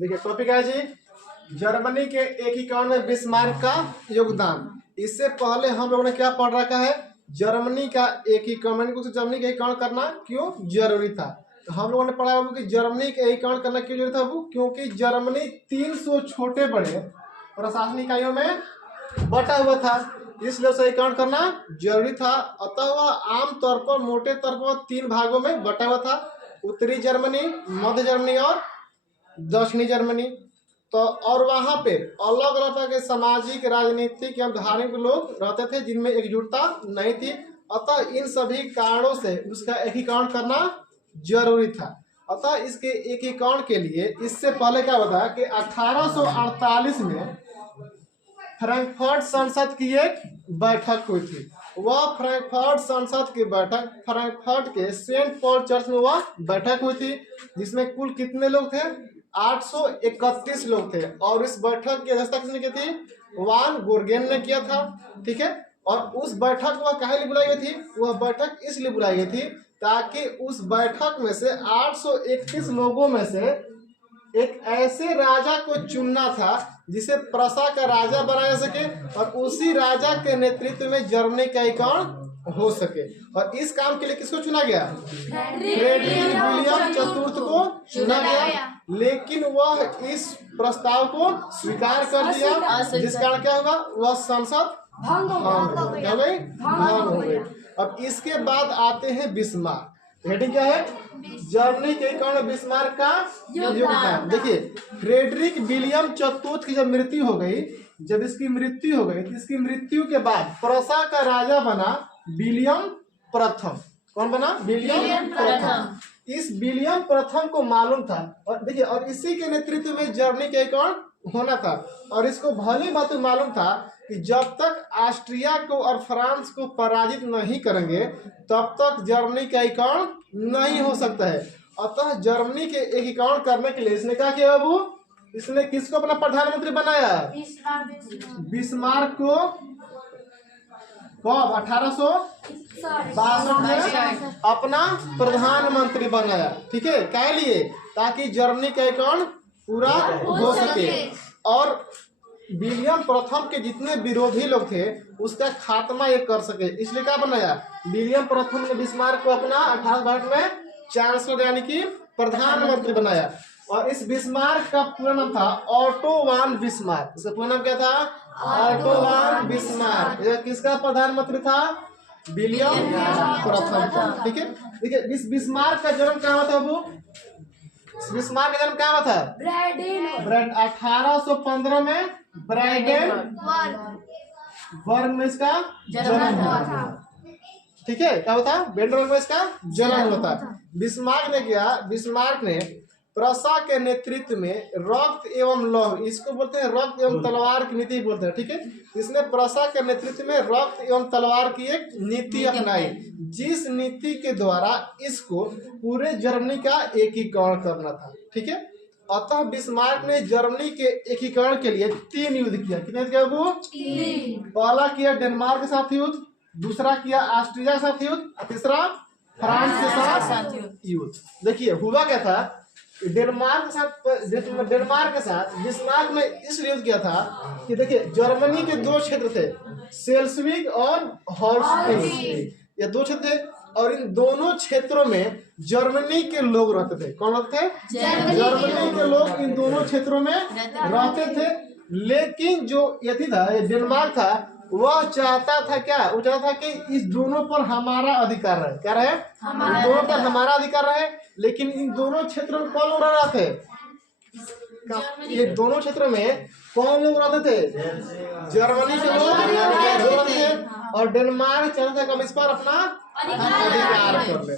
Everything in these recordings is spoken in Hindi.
देखिए टॉपिक है जी जर्मनी के एकीकरण में बिस्मार्क का योगदान। इससे पहले हम लोगों ने क्या पढ़ रखा है, जर्मनी का एकीकरण, जर्मनी का एकीकरण करना क्यों जरूरी था। तो हम लोगों ने पढ़ा है कि जर्मनी का एकीकरण करना क्यों जरूरी था, वो क्योंकि जर्मनी 300 छोटे बड़े प्रशासनिक इकाइयों में बटा हुआ था, इसलिए उसे एकीकरण करना जरूरी था। अतः वह आमतौर पर मोटे तौर पर 3 भागों में बटा हुआ था, उत्तरी जर्मनी, मध्य जर्मनी और दक्षिणी जर्मनी। तो और वहां पे अलग अलग तरह के सामाजिक, राजनीतिक एवं धार्मिक लोग रहते थे जिनमें एकजुटता नहीं थी। अतः इन सभी कारणों से उसका एकीकरण करना जरूरी था। अतः इसके एकीकरण के लिए इससे पहले क्या होता है कि 1848 में फ्रैंकफर्ट संसद की एक बैठक हुई थी। वह फ्रैंकफर्ट संसद की बैठक फ्रैंकफर्ट के सेंट पॉल चर्च में वह बैठक हुई थी, जिसमें कुल कितने लोग थे, 831 लोग थे। और इस बैठक की अध्यक्षता किसने की थी, वान गोर्गेन ने किया था। ठीक है, और उस बैठक वह काहे लिए बुलाई गई थी, वह बैठक इसलिए बुलाई गई थी ताकि उस बैठक में से 831 लोगों में से एक ऐसे राजा को चुनना था जिसे प्रसा का राजा बनाया जा सके और उसी राजा के नेतृत्व में जर्मनी का एकीकरण हो सके। और इस काम के लिए किसको चुना गया, फ्रेडरिक विलियम चतुर्थ को चुना गया। लेकिन वह इस प्रस्ताव को स्वीकार कर दिया, जिस कारण क्या होगा, वह संसद भंग हो गई। अब इसके बाद आते हैं बिस्मार्क। हेडिंग क्या है, जर्मनी के एकीकरण में बिस्मार्क का योगदान। देखिए फ्रेडरिक विलियम चतुर्थ की जब मृत्यु हो गई, तो इसकी मृत्यु के बाद प्रसा का राजा बना विलियम प्रथम। कौन बना, विलियम प्रथम। इस विलियम प्रथम को मालूम था, और देखिए और इसी के नेतृत्व में जर्मनी का एकीकरण होना था। और इसको भली बात मालूम था कि जब तक ऑस्ट्रिया को और फ्रांस को पराजित नहीं करेंगे तब तक जर्मनी का एकीकरण नहीं हो सकता है। अतः जर्मनी के एकीकरण करने के लिए इसने क्या किया, बाबू इसने किसको अपना प्रधानमंत्री बनाया, बिस्मार्क को। कब, 1862 में अपना प्रधानमंत्री बनाया। ठीक है, क्या लिए, ताकि जर्मनी का एकीकरण पूरा हो सके। और विलियम प्रथम के जितने विरोधी लोग थे उसका खात्मा ये कर सके, इसलिए क्या बनाया, विलियम प्रथम ने बिस्मार्क को अपना 1862 में चांसलर यानी कि प्रधानमंत्री बनाया। और इस बिस्मार्क का पूरा नाम था ऑटो वान बिस्मार्क। इसका पूरा नाम क्या था, ऑटो वान बिस्मार्क। यह किसका प्रधानमंत्री था, विलियम प्रथम था। ठीक है, देखिए इस बिस्मार्क का जन्म क्या हुआ था, वो बिस्मार्क का जन्म क्या हुआ था, 1815 में ब्रांडेनबर्ग में इसका जन्म हुआ था। ठीक है, क्या होता है, ब्रांडेनबर्ग में इसका जन्म हुआ था। बिस्मार्क ने प्रसा के नेतृत्व में रक्त एवं लौह, इसको बोलते हैं रक्त एवं तलवार की नीति बोलते हैं। ठीक है, इसने प्रसा के नेतृत्व में रक्त एवं तलवार की एक नीति अपनाई, जिस नीति के द्वारा इसको पूरे जर्मनी का एकीकरण करना था। ठीक है, अतः बिस्मार्क ने जर्मनी के एकीकरण के लिए 3 युद्ध किया। कितने किया वो, पहला किया डेनमार्क के साथ युद्ध, दूसरा किया ऑस्ट्रिया के साथ युद्ध, और तीसरा फ्रांस के साथ युद्ध। देखिए हुआ क्या था, डेनमार्क के साथ बिस्मार्क ने इसलिए युद्ध किया था कि देखिए जर्मनी के 2 क्षेत्र थे, सेल्सविक और हॉल्स्टीन, ये 2 क्षेत्र थे। और इन दोनों क्षेत्रों में जर्मनी के लोग रहते थे। कौन रहते थे, जर्मनी के लोग इन दोनों क्षेत्रों में रहते थे। लेकिन जो यदि था डेनमार्क था, वह चाहता था क्या, वो चाहता था कि इस दोनों पर हमारा अधिकार रहे। क्या रहे, इन दोनों पर हमारा अधिकार रहे। लेकिन इन दोनों क्षेत्रों में कौन लोग रह रहे थे, ये दोनों क्षेत्रों में कौन लोग रहते थे, जर्मनी के लोग रहते थे। और डेनमार्क चाहता था कि हम इस पर अपना अधिकार कर ले।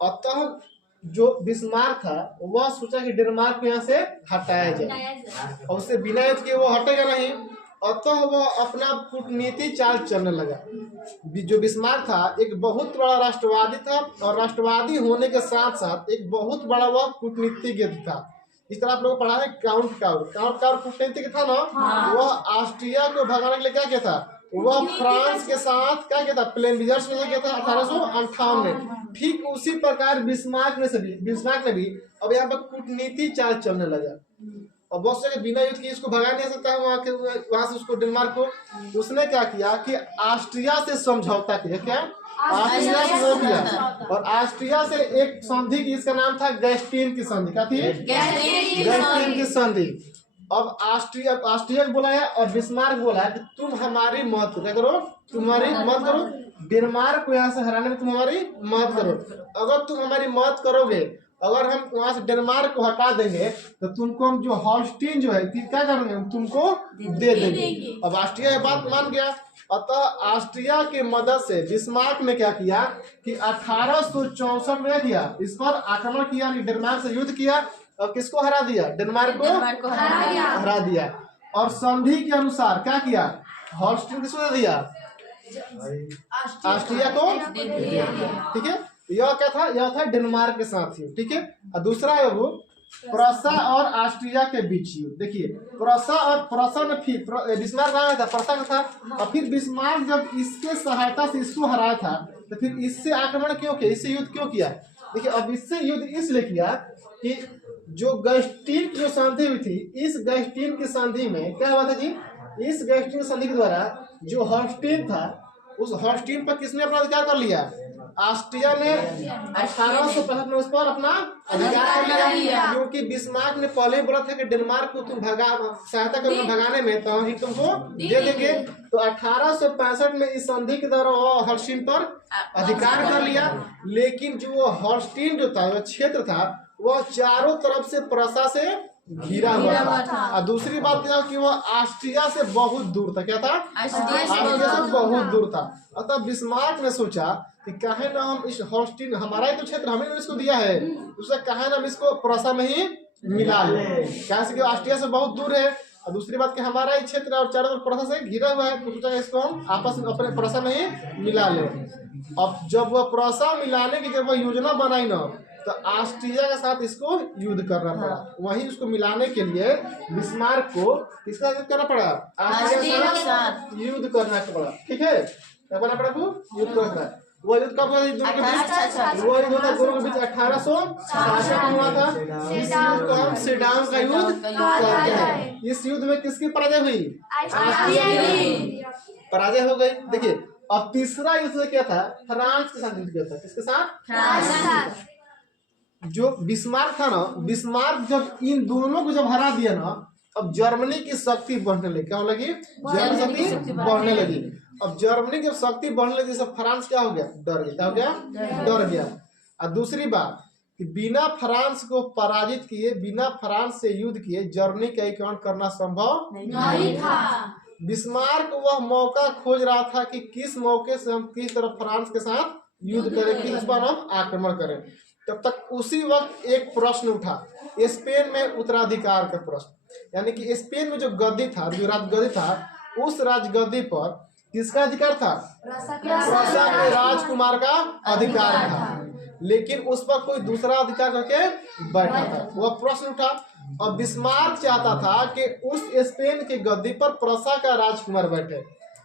अतः जो बिस्मार्क था वह सोचा कि डेनमार्क को यहाँ से हटाया जाए, और उससे बिना युद्ध के वो हटेगा नहीं। अतः वह अपना कूटनीति चाल चलने लगा। जो बिस्मार्क था एक बहुत बड़ा राष्ट्रवादी था, और राष्ट्रवादी होने के साथ साथ एक बहुत बड़ा वह कूटनीतिज्ञ था। इस तरह आप लोगों को पढ़ा है काउंट काउर कूटनीतिज्ञ था ना। वह ऑस्ट्रिया को भगाने के लिए क्या किया था, वह फ्रांस के साथ क्या किया था, प्लेन में किया था 1858 में। ठीक उसी प्रकार बिस्मार्क ने भी अब यहाँ पर कूटनीति चाल चलने लगा। और बहुत से बिना युद्ध की इसको भगा नहीं सकता है वहां से उसको डेनमार्क को। तो उसने क्या किया कि ऑस्ट्रिया से समझौता किया। क्या ऑस्ट्रिया से वो किया, और ऑस्ट्रिया से एक संधि की, इसका नाम था गैस्टीन की संधि। क्या थी? गैस्टीन की संधि। अब ऑस्ट्रिया को बुलाया और बिस्मार्क बोला कि तुम हमारी मदद करो। क्या करो? तुम्हारी मदद करो। डेनमार्क को यहाँ से हराने में तुम हमारी मदद करो। अगर तुम हमारी मदद करोगे, अगर हम वहां से डेनमार्क को हटा देंगे तो तुमको हम जो हॉल्स्टीन जो है क्या करेंगे, हम तुमको दे देंगे। अब ऑस्ट्रिया ये बात मान गया। अतः ऑस्ट्रिया की मदद से बिस्मार्क ने क्या किया कि 1864 में किया, इस पर आक्रमण किया, डेनमार्क से युद्ध किया और किसको हरा दिया? डेनमार्क को हरा दिया। और संधि के अनुसार क्या किया? हॉल्स्टीन किसको दे दिया? ऑस्ट्रिया को। ठीक है, यह क्या था? यह था डेनमार्क के साथ ही। ठीक है, और दूसरा है वो प्रूसा और ऑस्ट्रिया के बीच युद्ध। देखिए प्रूसा ने फिर बिस्मार्क आया था, प्रूसा का था, और फिर बिस्मार्क जब इसके सहायता से इसको हराया था तो फिर इससे आक्रमण क्यों किया, इससे युद्ध क्यों किया? देखिए अब इससे युद्ध इसलिए किया कि जो गैस्टीन की जो संधि हुई थी, इस गैस्टीन की संधि में क्या हुआ था जी? इस गैस्टीन संधि के द्वारा जो हॉल्स्टीन था, उस हॉल्स्टीन पर किसने अपना अधिकार कर लिया? ऑस्ट्रिया ने 1865 में उस पर अपना अधिकार कर लिया। क्योंकि बिस्मार्क ने पहले ही बोला था कि डेनमार्क को तुम सहायता करो भगाने में, तो हम तुमको दे देंगे। तो 1865 में इस संधि के द्वारा वो हॉल्स्टीन पर अधिकार कर लिया। लेकिन जो वो हॉल्स्टीन जो था, वो क्षेत्र था, वह चारों तरफ से प्रूसा से घिरा हुआ था। और दूसरी बात यह कि वह ऑस्ट्रिया से बहुत दूर था। क्या था? ऑस्ट्रिया से बहुत दूर था। अतः बिस्मार्क ने सोचा कि काहे ना हम इस हॉल्स्टीन, हमारा ही तो क्षेत्र, हमें इसको दिया है, उससे काहे ना हम इसको प्रूसा में ही मिला ले, कैसे ऑस्ट्रिया से बहुत दूर है, और दूसरी बात कि हमारा ही क्षेत्र और चारों तरफ प्रूसा से घिरा हुआ है, तो सोचा इसको हम आपस में अपने प्रूसा में ही मिला ले। अब जब वह प्रूसा मिलाने की जब वह योजना बनाई ना, तो ऑस्ट्रिया के साथ इसको युद्ध करना पड़ा। वहीं उसको मिलाने के लिए बिस्मार्क को किसका युद्ध करना पड़ा? ऑस्ट्रिया के साथ युद्ध करना पड़ा। ठीक है, क्या करना पड़ा? युद्ध करना। वो युद्ध कब हुआ? वो युद्ध होता दोनों के बीच 1866 में हुआ था। इस युद्ध को हम सेडान का युद्ध कहते हैं। इस युद्ध में किसकी पराजय हुई? पराजय हो गई। देखिए अब तीसरा युद्ध क्या था? फ्रांस के साथ युद्ध किया था। किसके साथ? जो बिस्मार्क था ना, बिस्मार्क जब इन दोनों को जब हरा दिया ना, अब जर्मनी की शक्ति बढ़ने लगी। क्या होने लगी? जर्मनी शक्ति बढ़ने लगी। अब जर्मनी जब शक्ति बढ़ने लगी, सब फ्रांस क्या हो गया? डर गया। क्या हो गया? डर गया। और दूसरी बात कि बिना फ्रांस को पराजित किए, बिना फ्रांस से युद्ध किए जर्मनी का एकीकरण करना संभव नहीं था। बिस्मार्क वह मौका खोज रहा था कि किस मौके से हम किस तरह फ्रांस के साथ युद्ध करें, किस पर हम आक्रमण करें। तब तक उसी वक्त एक प्रश्न उठा, स्पेन में उत्तराधिकार का प्रश्न। यानी कि स्पेन में जो गद्दी था, जो राजगद्दी था, उस राजगद्दी पर किसका अधिकार था? प्रूसा के राजकुमार का अधिकार था। लेकिन उस पर कोई दूसरा अधिकार करके बैठा था। वह प्रश्न उठा और बिस्मार्क चाहता था कि उस स्पेन की गद्दी पर प्रूसा का राजकुमार बैठे।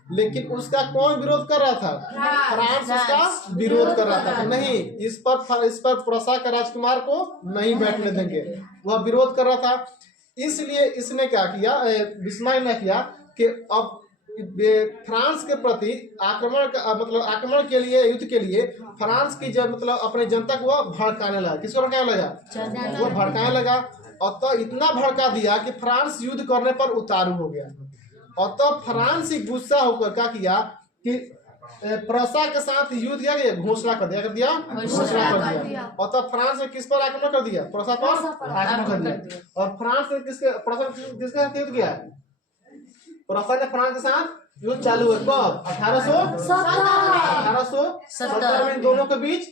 लेकिन उसका कौन विरोध कर रहा था? फ्रांस उसका विरोध कर रहा था। नहीं, इस पर प्रूसा का राजकुमार को नहीं बैठने देंगे, वह विरोध कर रहा था। इसलिए इसने क्या किया, बिस्मार्क ने किया कि अब फ्रांस के प्रति आक्रमण के लिए, युद्ध के लिए फ्रांस की जब अपने जनता को भड़काने लगा। किसको भड़काने लगा? वो भड़काने लगा। और तो इतना भड़का दिया कि फ्रांस युद्ध करने पर उतारू हो गया। और तब फ्रांस ही गुस्सा होकर क्या किया कि प्रूसा के साथ युद्ध किया, घोषणा कर दिया। और तब फ्रांस ने किस पर आक्रमण कर दिया? प्रूसा पर आक्रमण कर दिया। और फ्रांस ने किसके साथ युद्ध किया? प्रूसा ने फ्रांस के साथ युद्ध चालू है। कब? 1870 में दोनों के बीच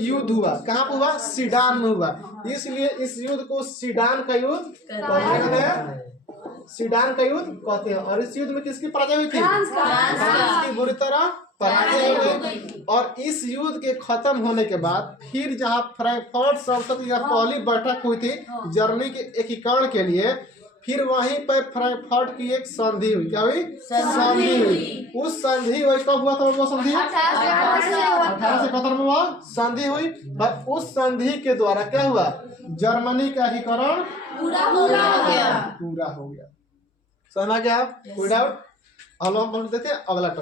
युद्ध हुआ। कहाँ पर हुआ? सीडान में हुआ। इसलिए इस युद्ध को सीडान का युद्ध कहते हैं। सीडान का युद्ध कहते हैं। और इस युद्ध में किसकी पराजय हुई थी? फ्रांस की बुरी तरह पराजय हो गई। और इस युद्ध के खत्म होने के बाद फिर जहाँ फ्रैंकफर्ट संसद की पहली बैठक हुई थी जर्मनी के एकीकरण के लिए, फिर वहीं पर फ्रैंकफर्ट की एक संधि हुई। क्या हुई? संधि हुई। उस संधि वही कब हुआ था? वो संधि 1871 में हुआ संधि हुई। और उस संधि के द्वारा क्या हुआ? जर्मनी का एकीकरण पूरा हो गया। समझ में आ गया? कोई डाउट? अब हम देते हैं अगला